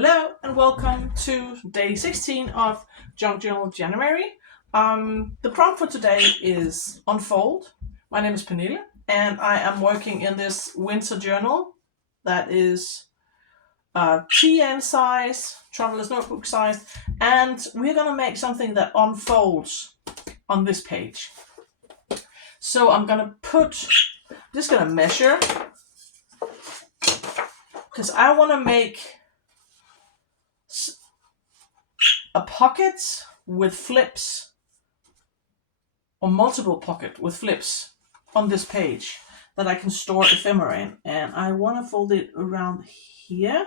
Hello and welcome to day 16 of Junk Journal January. The prompt for today is Unfold. My name is Pernille and I am working in this winter journal that is TN size, traveler's notebook size, and we're going to make something that unfolds on this page. So I'm just going to measure because I want to make a pocket with flips or multiple pocket with flips on this page that I can store ephemera in. And I want to fold it around here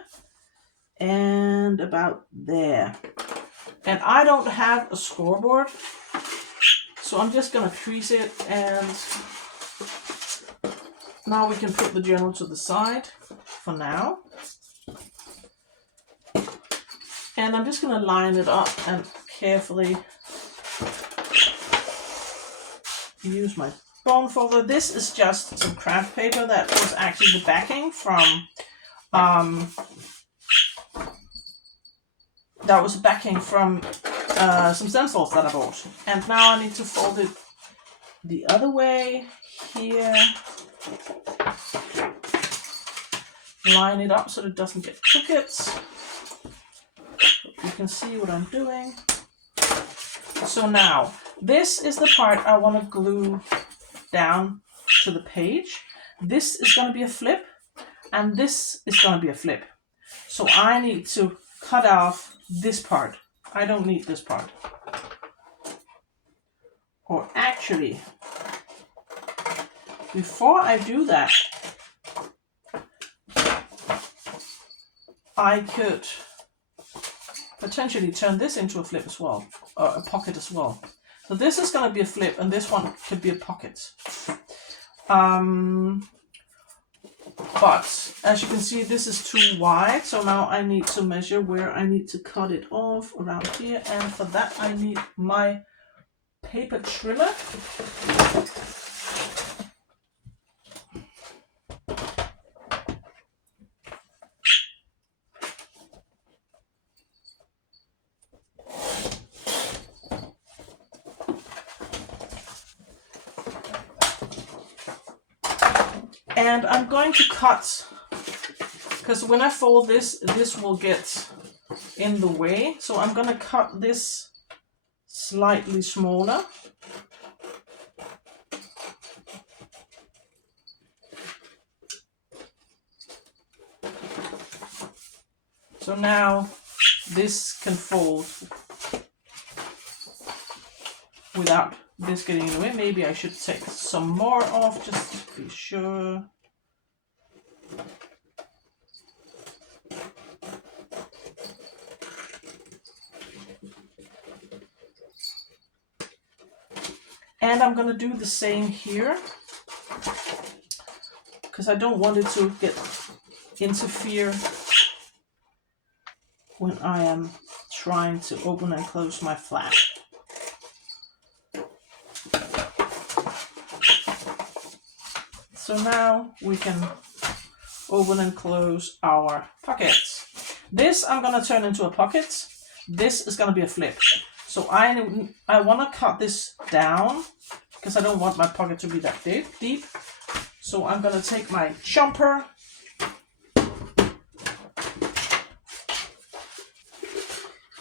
and about there. And I don't have a scoreboard, so I'm just going to crease it, and now we can put the journal to the side for now. And I'm just going to line it up and carefully use my bone folder. This is just some craft paper that was actually the backing from some stencils that I bought. And now I need to fold it the other way here. Line it up so it doesn't get crooked. You can see what I'm doing. So now, this is the part I want to glue down to the page. This is going to be a flip, and this is going to be a flip. So I need to cut off this part. I don't need this part. Or actually, before I do that, I could potentially turn this into a flip as well, or a pocket as well. So this is going to be a flip, and this one could be a pocket. But as you can see, this is too wide, so now I need to measure where I need to cut it off around here, and for that I need my paper triller. And I'm going to cut, because when I fold this will get in the way. So I'm going to cut this slightly smaller. So now this can fold without this getting in the way. Maybe I should take some more off just to be sure. And I'm going to do the same here, because I don't want it to interfere when I am trying to open and close my flap. So now we can open and close our pockets. This I'm going to turn into a pocket. This is going to be a flip. So I want to cut this down because I don't want my pocket to be that deep. So I'm going to take my chomper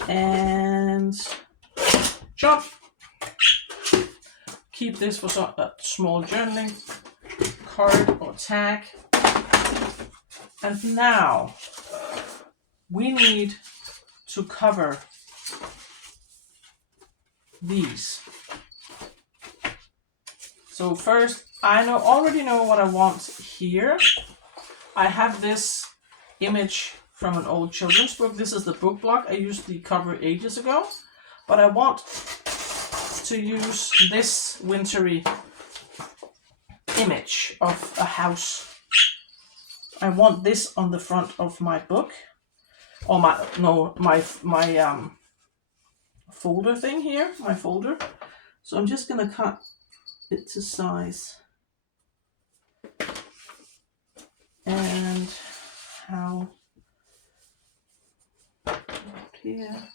and chop. Keep this for a small journaling card or tag. And now we need to cover these. So first, I already know what I want here. I have this image from an old children's book. This is the book block. I used the cover ages ago, but I want to use this wintry image of a house. I want this on the front of my book, or my folder thing here, my folder. So I'm just going to cut it to size. And how here.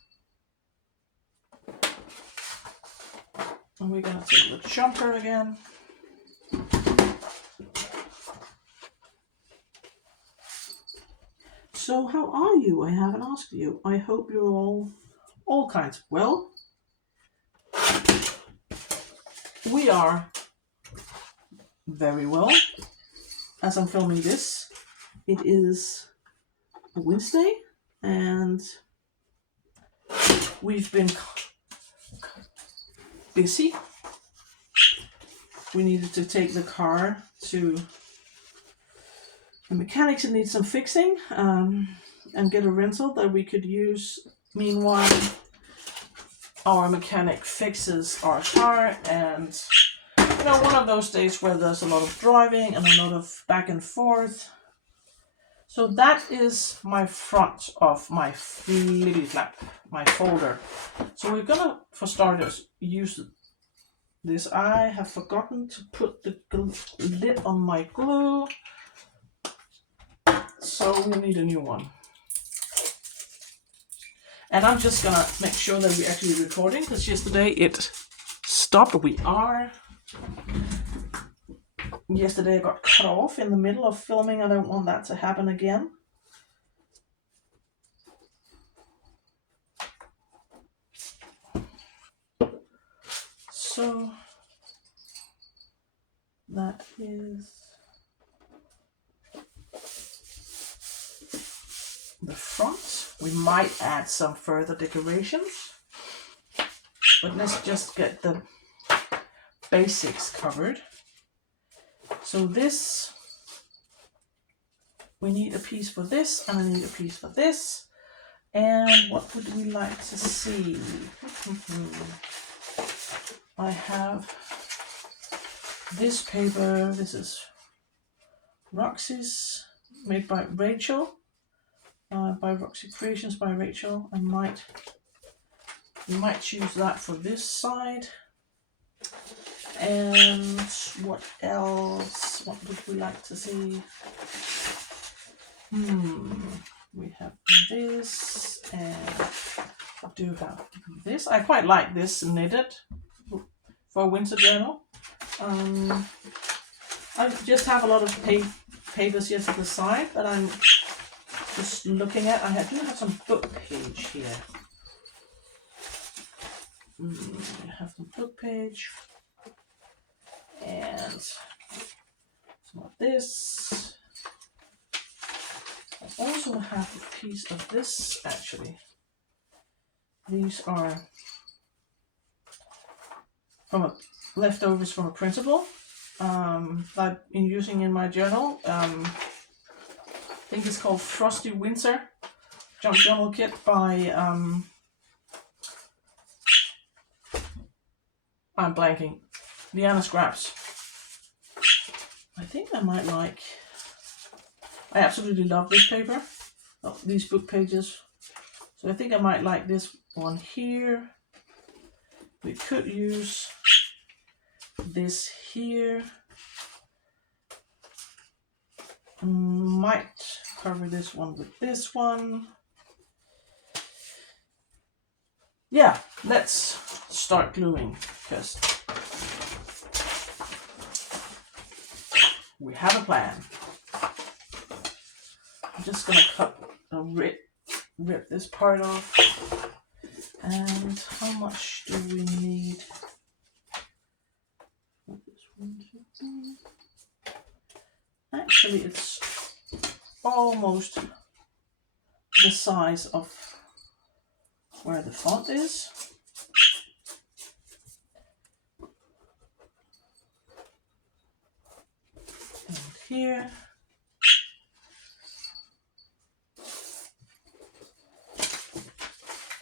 And we're going to take the jumper again. So how are you? I haven't asked you. I hope you're all kinds well. We are very well. As I'm filming this, it is a Wednesday, and we've been busy. We needed to take the car to the mechanics that need some fixing, and get a rental that we could use. Meanwhile, our mechanic fixes our car, and one of those days where there's a lot of driving and a lot of back and forth. So that is my front of my flippy flap, my folder. So we're gonna, for starters, use this. I have forgotten to put the lid on my glue, so we need a new one. And I'm just gonna make sure that we're actually recording, because yesterday it stopped. We are. Yesterday I got cut off in the middle of filming. I don't want that to happen again. So that is the front. We might add some further decorations, but let's just get the basics covered. So this, we need a piece for this, and I need a piece for this. And what would we like to see? I have this paper. This is Roxy's, made by Rachel, by Roxy Creations by Rachel. I might choose that for this side. And what else? What would we like to see? We have this, and I do have this. I quite like this knitted for a winter journal. I just have a lot of papers here to the side, but I'm just looking at. I do have some book page here. I have some book page, and some of this. I also have a piece of this, actually. These are from leftovers from a printable I've been using in my journal. I think it's called Frosty Winter Junk Journal Kit by I'm blanking. Liana Scraps. I think I might like. I absolutely love this paper. These book pages. So I think I might like this one here. We could use this here. Might cover this one with this one. Yeah, let's start gluing, because we have a plan. I'm just gonna cut and rip this part off. And how much do we need? Actually, it's almost the size of where the font is. And here.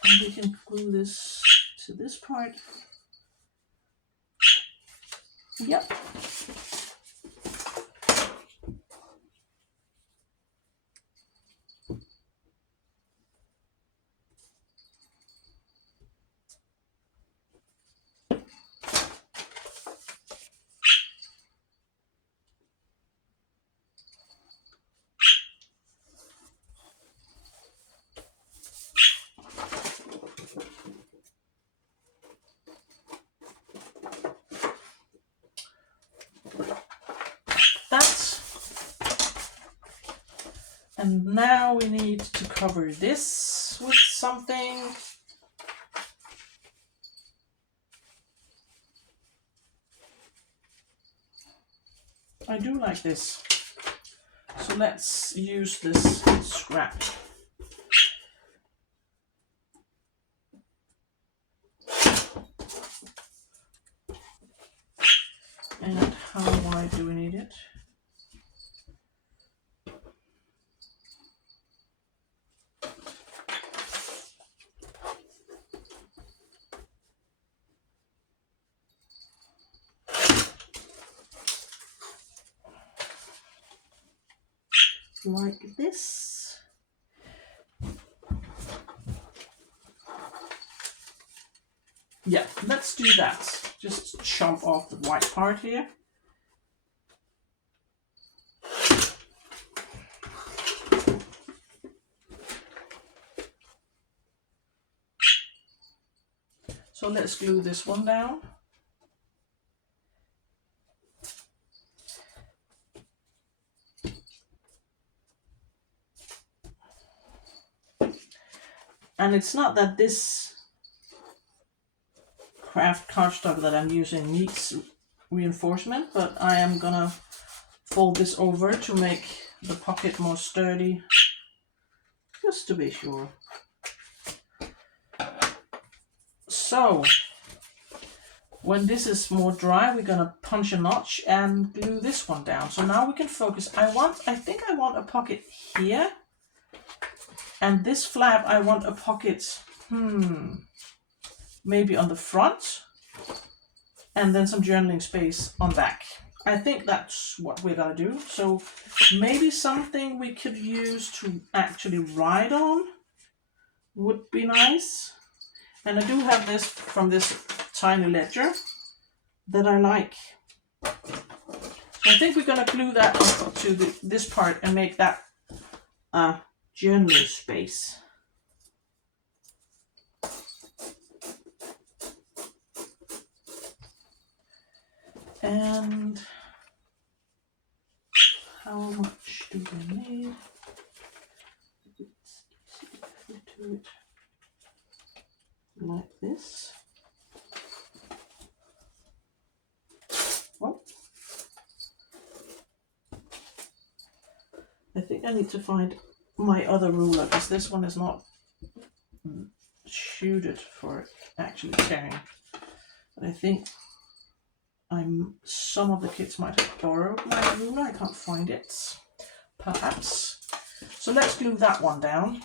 And we can glue this to this part. Yep. And now we need to cover this with something. I do like this. So let's use this scrap. And how wide do we need it? Like this. Yeah, let's do that. Just chop off the white part here. So let's glue this one down. And it's not that this craft cardstock that I'm using needs reinforcement, but I am gonna fold this over to make the pocket more sturdy, just to be sure. So when this is more dry, we're gonna punch a notch and glue this one down. So now we can focus. I think I want a pocket here. And this flap, I want a pocket, maybe on the front, and then some journaling space on back. I think that's what we're gonna do. So maybe something we could use to actually write on would be nice. And I do have this from this tiny ledger that I like. So I think we're gonna glue that to this part and make that journaling space. And how much do we need? It's easy to do it like this. Oh. I think I need to find my other ruler because this one is not suited for actually carrying. But I think some of the kids might have borrowed my ruler. I can't find it, perhaps. So let's glue that one down.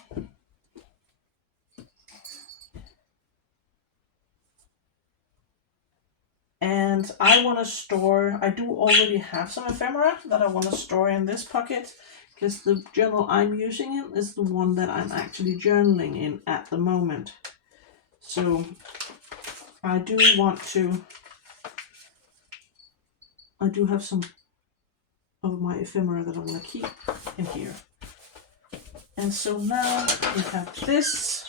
And I want to store, I do already have some ephemera that I want to store in this pocket because the journal I'm using in is the one that I'm actually journaling in at the moment. So I do have some of my ephemera that I want to keep in here. And so now we have this.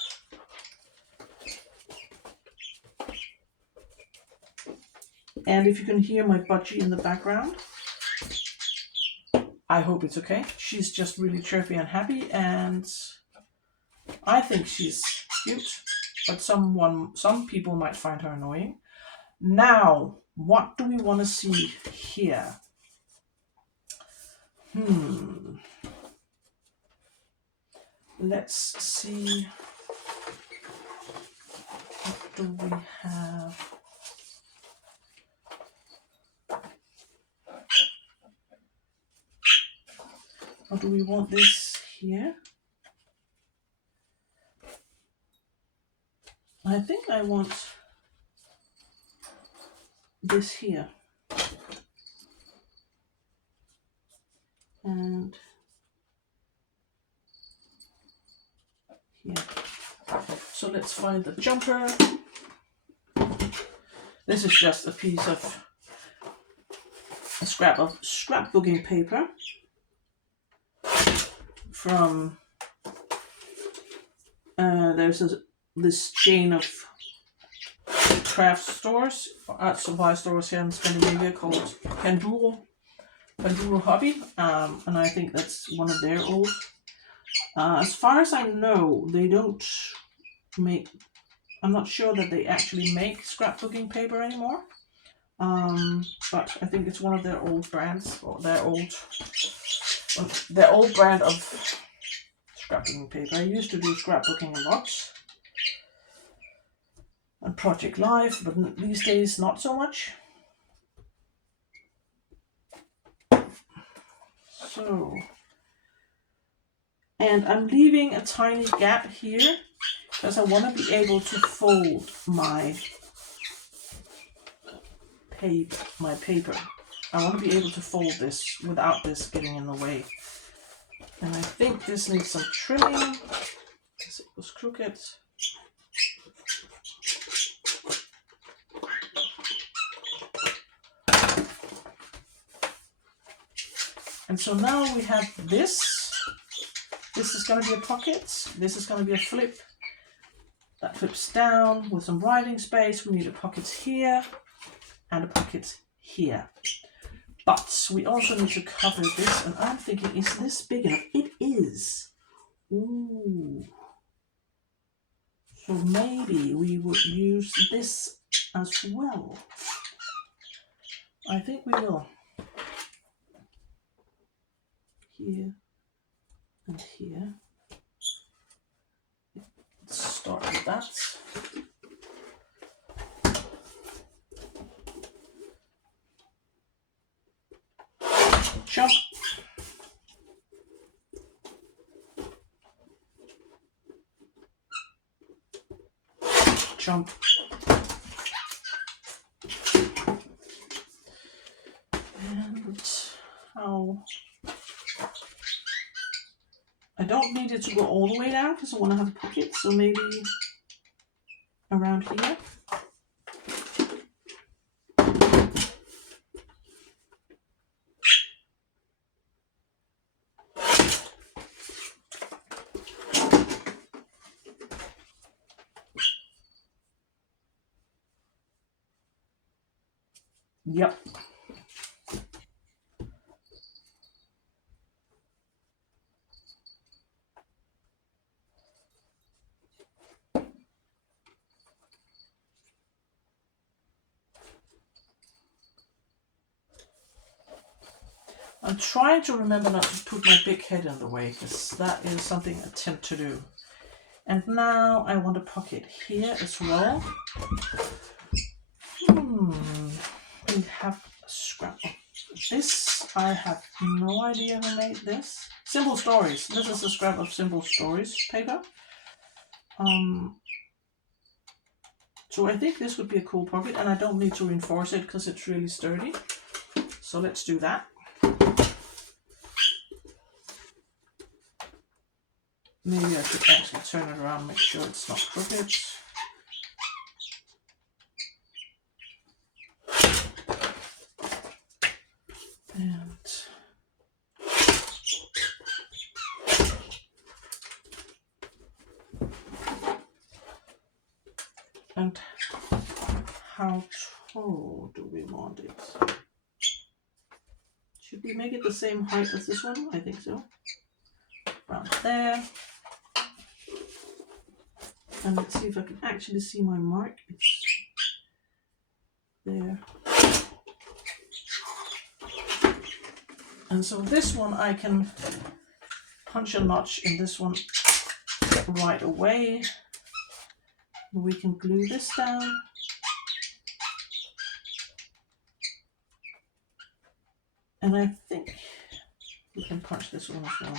And if you can hear my budgie in the background, I hope it's okay. She's just really chirpy and happy, and I think she's cute, but some people might find her annoying. Now, what do we want to see here? Let's see. What do we have? Or do we want this here? I think I want this here. And here. So let's find the jumper. This is just a piece of a scrap of scrapbooking paper from there's this chain of craft stores, art supply stores here in Scandinavia called Panduro Hobby, and I think that's one of their old As far as I know, they don't make, I'm not sure that they actually make scrapbooking paper anymore. But I think it's one of their old brands, or their old brand of scrapbooking paper. I used to do scrapbooking a lot on Project Life, but these days not so much. So, and I'm leaving a tiny gap here because I want to be able to fold my paper. I want to be able to fold this without this getting in the way. And I think this needs some trimming because it was crooked. And so now we have this. This is going to be a pocket. This is going to be a flip. That flips down with some writing space. We need a pocket here and a pocket here. But we also need to cover this. And I'm thinking, is this big enough? It is. Ooh. So maybe we would use this as well. I think we will. Here and here. Let's start with that. Jump. Jump. And how? I don't need it to go all the way down because I want to have a pocket, so maybe around here. Yep. I'm trying to remember not to put my big head in the way because that is something I tend to do. And now I want a pocket here as well. We have a scrap of this. I have no idea who made this. Simple Stories. This is a scrap of Simple Stories paper. So I think this would be a cool pocket, and I don't need to reinforce it because it's really sturdy. So let's do that. Maybe I should actually turn it around and make sure it's not crooked. And how tall do we want it? Should we make it the same height as this one? I think so. Around there. And let's see if I can actually see my mark. It's there. And so this one I can punch a notch in this one right away. We can glue this down. And I think we can punch this one as well.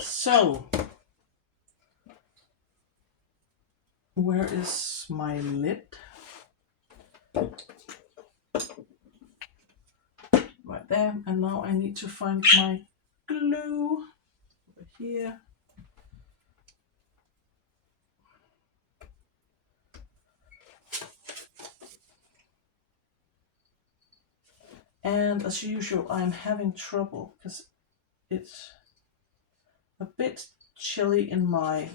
So, where is my lid? Right there. And now I need to find my glue over here. And as usual, I'm having trouble because it's a bit chilly in my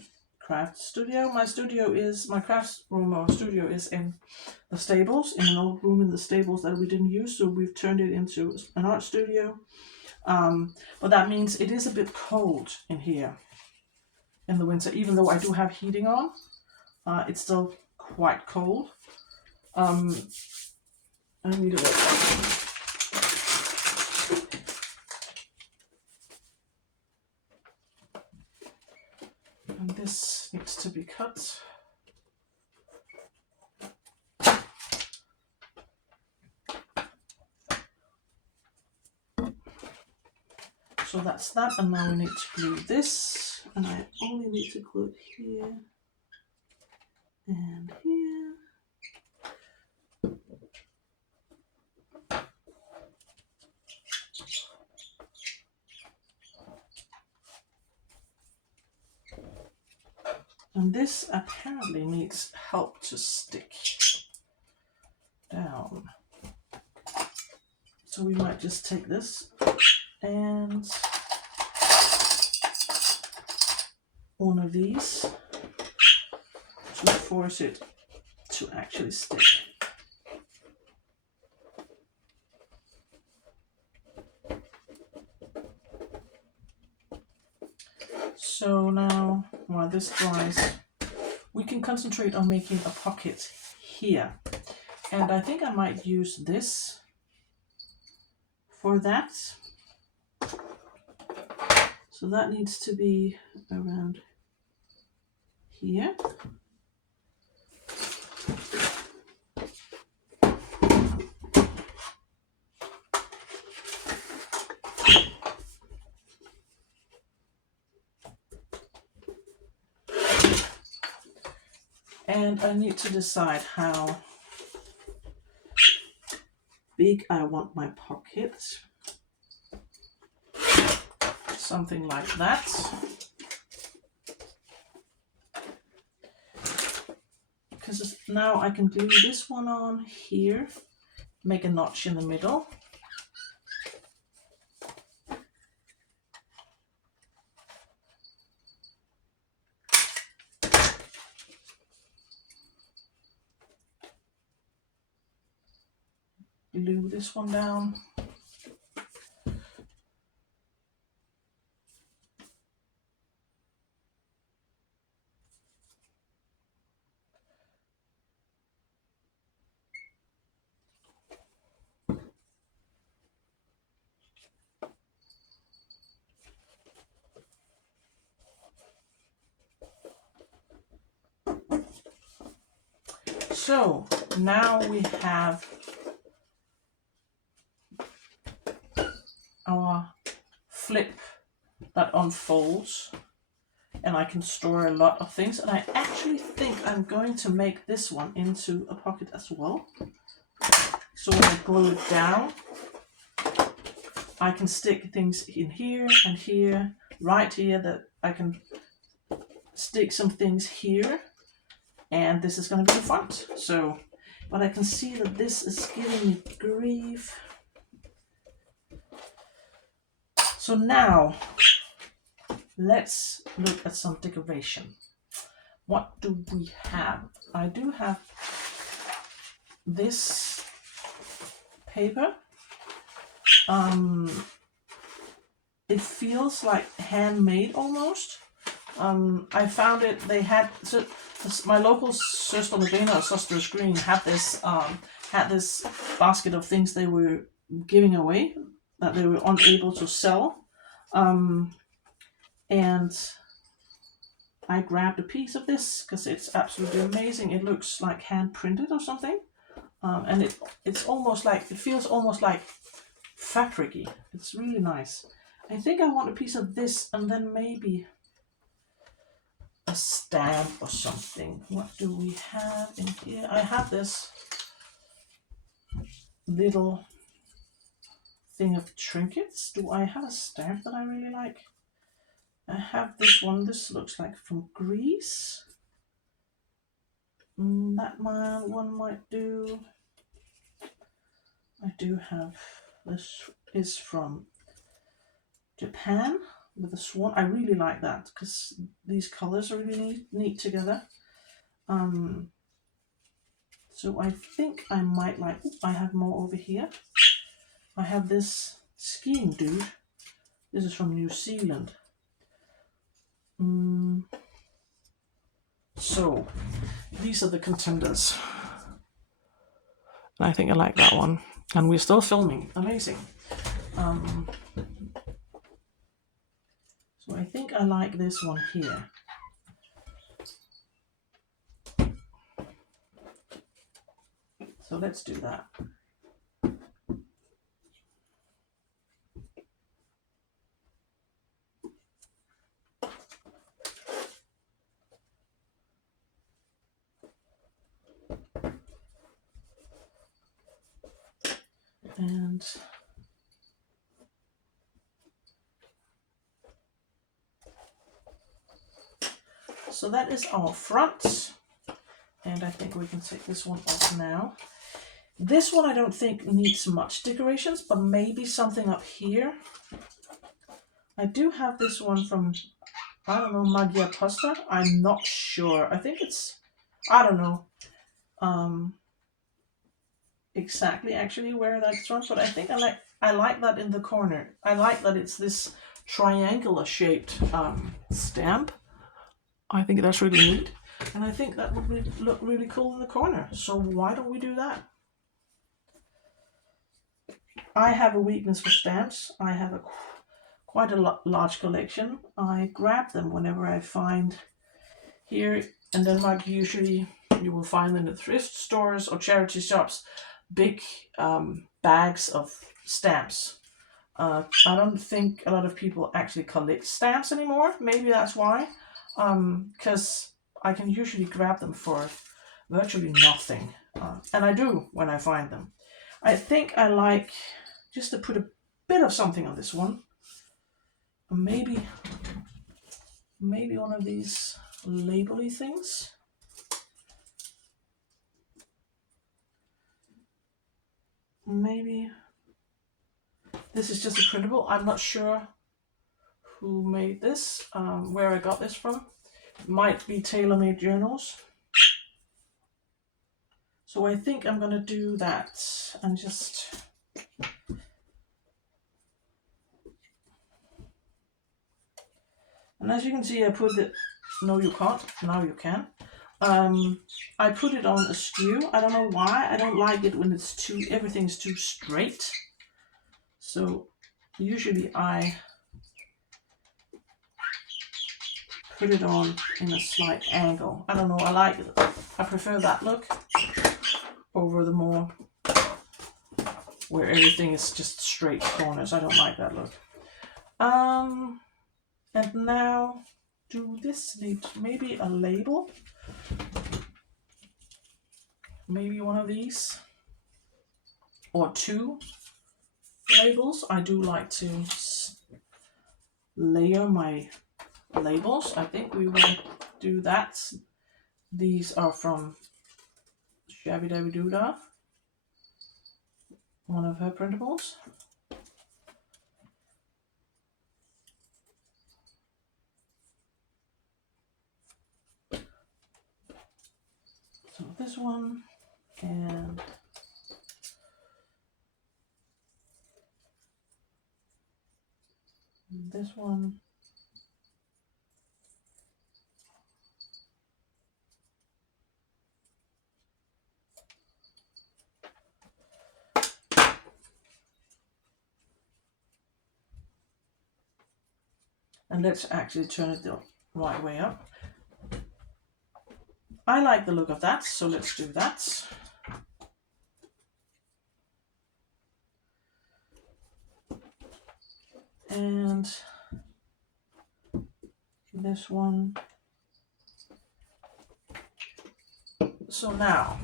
craft studio. My craft room or studio is in the stables, in an old room in the stables that we didn't use, so we've turned it into an art studio. But that means it is a bit cold in here in the winter, even though I do have heating on. It's still quite cold. I need a little. And this needs to be cut. So that's that, and now we need to glue this, and I only need to glue it here and here. And this apparently needs help to stick down. So we might just take this and one of these to force it to actually stick. So now, while this dries, we can concentrate on making a pocket here. And I think I might use this for that. So that needs to be around here. And I need to decide how big I want my pocket. Something like that. Because now I can glue this one on here, make a notch in the middle. Glue this one down. So now we have our flip that unfolds, and I can store a lot of things, and I actually think I'm going to make this one into a pocket as well. So when I glue it down, I can stick things in here and here, right here, that I can stick some things here, and this is going to be the front. So, but I can see that this is giving me grief. So now, let's look at some decoration. What do we have? I do have this paper. It feels like handmade almost. I found it. They had my local Søster Lorena or Søster's Green had this basket of things they were giving away that they were unable to sell, and I grabbed a piece of this because it's absolutely amazing. It looks like hand printed or something, and it's almost like, it feels almost like fabricy. It's really nice. I think I want a piece of this, and then maybe a stamp or something. What do we have in here? I have this little thing of trinkets. Do I have a stamp that I really like? I have this one. This looks like from Greece. That one might do. I do have, this is from Japan. with the swan. I really like that because these colors are really neat together. So I think I might like, I have more over here. I have this skiing dude. This is from New Zealand. So these are the contenders. And I think I like that one. And we're still filming. Amazing. So I think I like this one here. So let's do that. And so that is our front. And I think we can take this one off now. This one I don't think needs much decorations, but maybe something up here. I do have this one from, I don't know, Magia Pasta. I'm not sure. I think it's, I don't know exactly actually where that's from, but I think I like that in the corner. I like that it's this triangular shaped stamp. I think that's really neat. And I think that would look really cool in the corner. So why don't we do that? I have a weakness for stamps. I have quite a large collection. I grab them whenever I find here in Denmark. Usually you will find them in thrift stores or charity shops, big bags of stamps. I don't think a lot of people actually collect stamps anymore. Maybe that's why. Because I can usually grab them for virtually nothing. And I do when I find them. I think I like just to put a bit of something on this one. Maybe one of these labely things. Maybe this is just a printable. I'm not sure who made this, where I got this from. It might be tailor-made journals. So I think I'm gonna do that and just and as you can see I put it, no you can't, now you can. I put it on askew. I don't know why. I don't like it when it's everything's too straight. So usually I put it on in a slight angle. I don't know, I like it. I prefer that look over the more where everything is just straight corners. I don't like that look. And now, do this need maybe a label? Maybe one of these? Or two labels? I do like to layer my labels. I think we will do that. These are from Shabby Dabby Doodah, one of her printables. So this one and this one. And let's actually turn it the right way up. I like the look of that, so let's do that. And this one. So now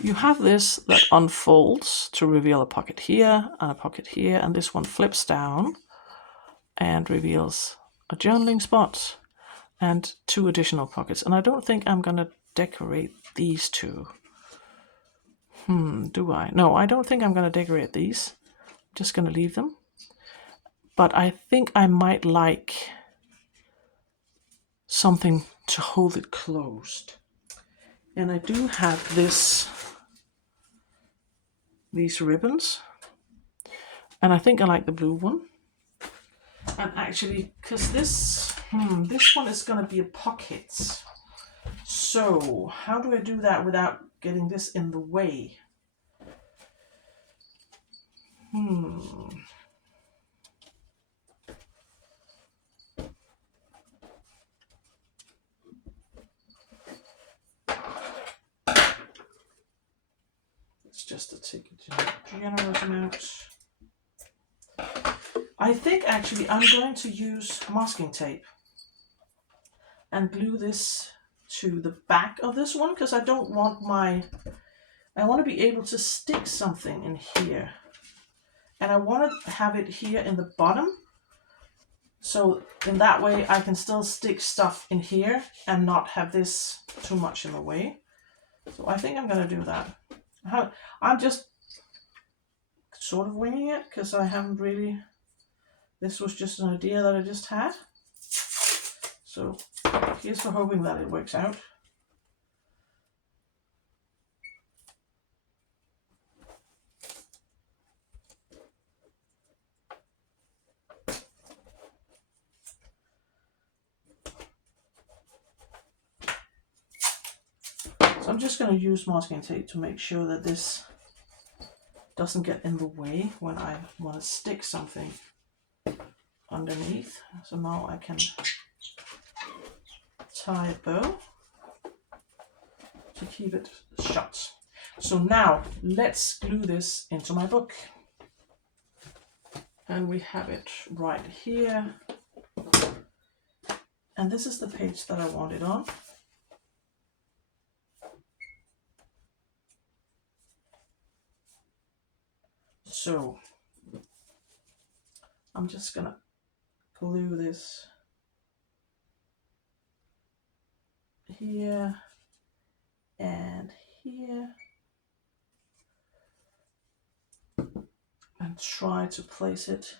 you have this that unfolds to reveal a pocket here and a pocket here, and this one flips down and reveals a journaling spot and two additional pockets. And I don't think I'm gonna decorate these two. Do I? No, I don't think I'm gonna decorate these. I'm just gonna leave them. but I think I might like something to hold it closed. And I do have these ribbons, and I think I like the blue one. And actually, because this one is going to be a pocket. So how do I do that without getting this in the way? It's just to take a generous amount. I think actually I'm going to use masking tape and glue this to the back of this one, because I don't want I want to be able to stick something in here. And I want to have it here in the bottom. So in that way I can still stick stuff in here and not have this too much in the way. So I think I'm going to do that. I'm just sort of winging it because I haven't really, this was just an idea that I just had. So here's for hoping that it works out. So I'm just going to use masking tape to make sure that this doesn't get in the way when I want to stick something underneath. So now I can tie a bow to keep it shut. So now let's glue this into my book. And we have it right here. And this is the page that I want it on. So I'm just gonna glue this here and here and try to place it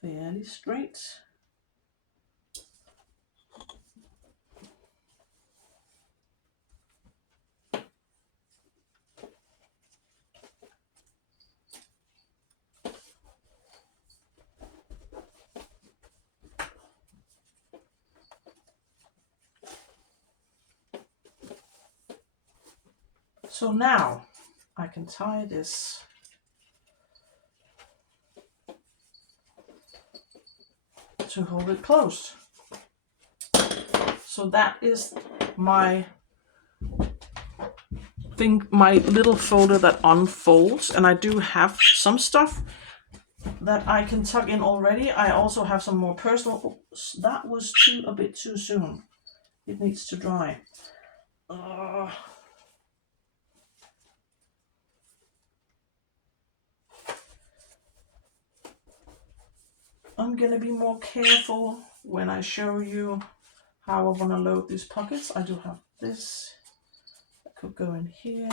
fairly straight. So now I can tie this to hold it closed. So that is my little folder that unfolds, and I do have some stuff that I can tuck in already. I also have some more personal. Oops, that was a bit too soon. It needs to dry. I'm gonna be more careful when I show you how I want to load these pockets. I do have this that could go in here.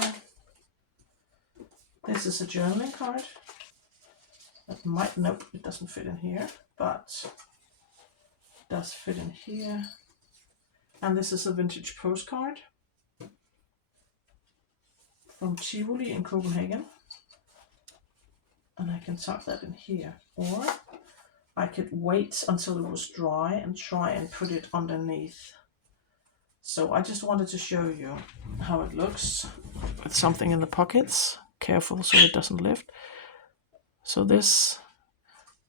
This is a journaling card. That might, nope, it doesn't fit in here, but it does fit in here. And this is a vintage postcard from Tivoli in Copenhagen. And I can tuck that in here. Or I could wait until it was dry and try and put it underneath. So I just wanted to show you how it looks with something in the pockets. Careful so it doesn't lift. So this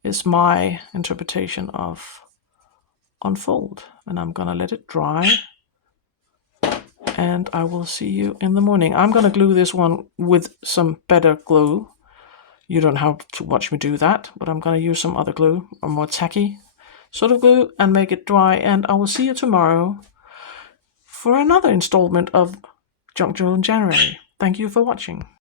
is my interpretation of unfold, and I'm gonna let it dry, and I will see you in the morning. I'm gonna glue this one with some better glue. You don't have to watch me do that, but I'm gonna use some other glue, a more tacky sort of glue, and make it dry, and I will see you tomorrow for another installment of Junk Journal in January. Thank you for watching.